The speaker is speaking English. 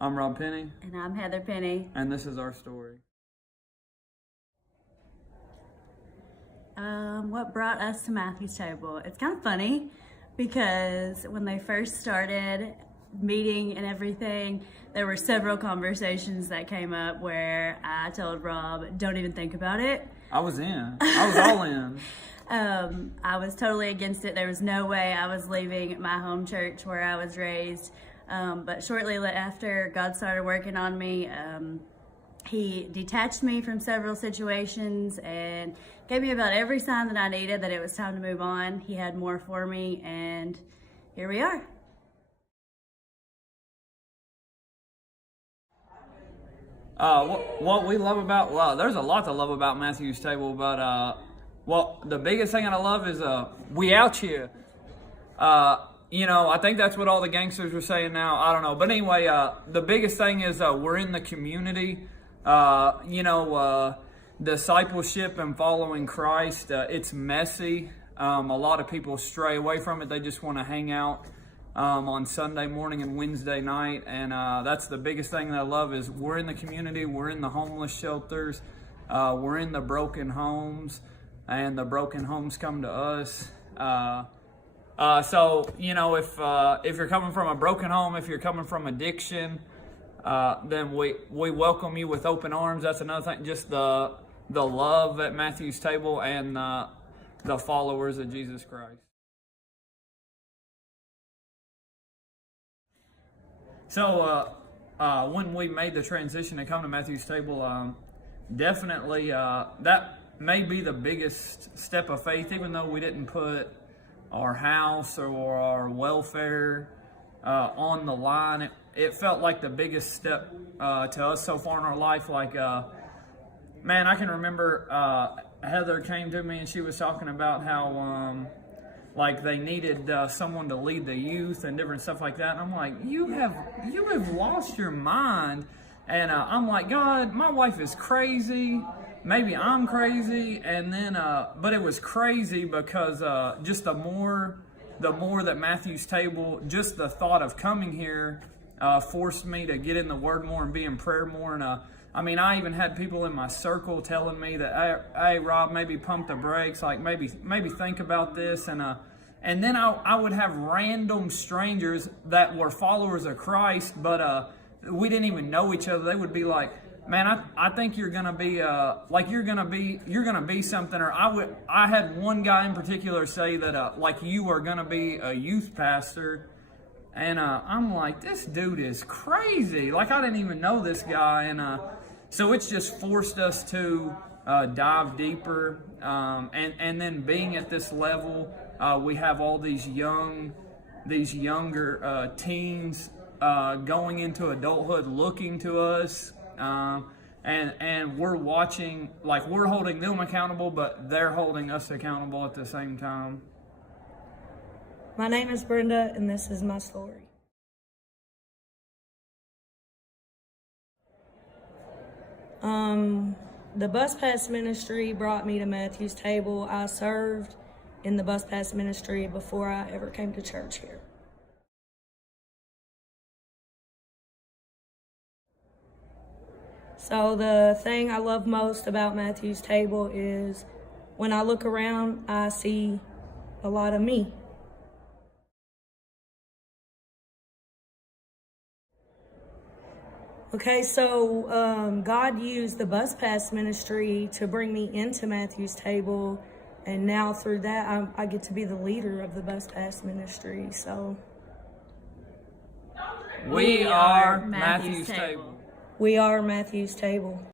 I'm Rob Penny. And I'm Heather Penny. And this is our story. What brought us to Matthew's Table? It's kind of funny because when they first started meeting and everything, there were several conversations that came up where I told Rob, don't even think about it. I was in. I was all in. I was totally against it. There was no way I was leaving my home church where I was raised. But shortly after God started working on me, He detached me from several situations and gave me about every sign that I needed that it was time to move on. He had more for me, and here we are. What we love about, well, there's a lot to love about Matthew's Table, but well, the biggest thing that I love is we out here. You know, I think that's what all the gangsters are saying now. I don't know. But anyway, the biggest thing is we're in the community. Discipleship and following Christ, it's messy. A lot of people stray away from it. They just want to hang out on Sunday morning and Wednesday night. And that's the biggest thing that I love is we're in the community. We're in the homeless shelters. We're in the broken homes. And the broken homes come to us. So, you know, if you're coming from a broken home, if you're coming from addiction, then we welcome you with open arms. That's another thing, just the love at Matthew's Table and the followers of Jesus Christ. So when we made the transition to come to Matthew's Table, definitely that may be the biggest step of faith, even though we didn't put our house or our welfare on the line. It felt like the biggest step to us so far in our life. Like, man, I can remember Heather came to me and she was talking about how like they needed someone to lead the youth and different stuff like that. And I'm like, you have lost your mind. And I'm like, God, my wife is crazy. Maybe I'm crazy. And then, but it was crazy because just the more that Matthew's Table, just the thought of coming here forced me to get in the Word more and be in prayer more. And I mean, I even had people in my circle telling me that, hey, Rob, maybe pump the brakes, like maybe think about this. And then I would have random strangers that were followers of Christ, but we didn't even know each other. They would be like, man, I think you're gonna be like you're gonna be something. Or I had one guy in particular say that like you are gonna be a youth pastor, and I'm like, this dude is crazy. Like I didn't even know this guy, and so it's just forced us to dive deeper, and then being at this level, we have all these younger teens going into adulthood looking to us. And we're watching, like we're holding them accountable, but they're holding us accountable at the same time. My name is Brenda, and this is my story. The Bus Pass Ministry brought me to Matthew's Table. I served in the Bus Pass Ministry before I ever came to church here. So the thing I love most about Matthew's Table is when I look around, I see a lot of me. Okay, so God used the Bus Pass Ministry to bring me into Matthew's Table, and now through that, I get to be the leader of the Bus Pass Ministry. So we are Matthew's Table. We are Matthew's Table.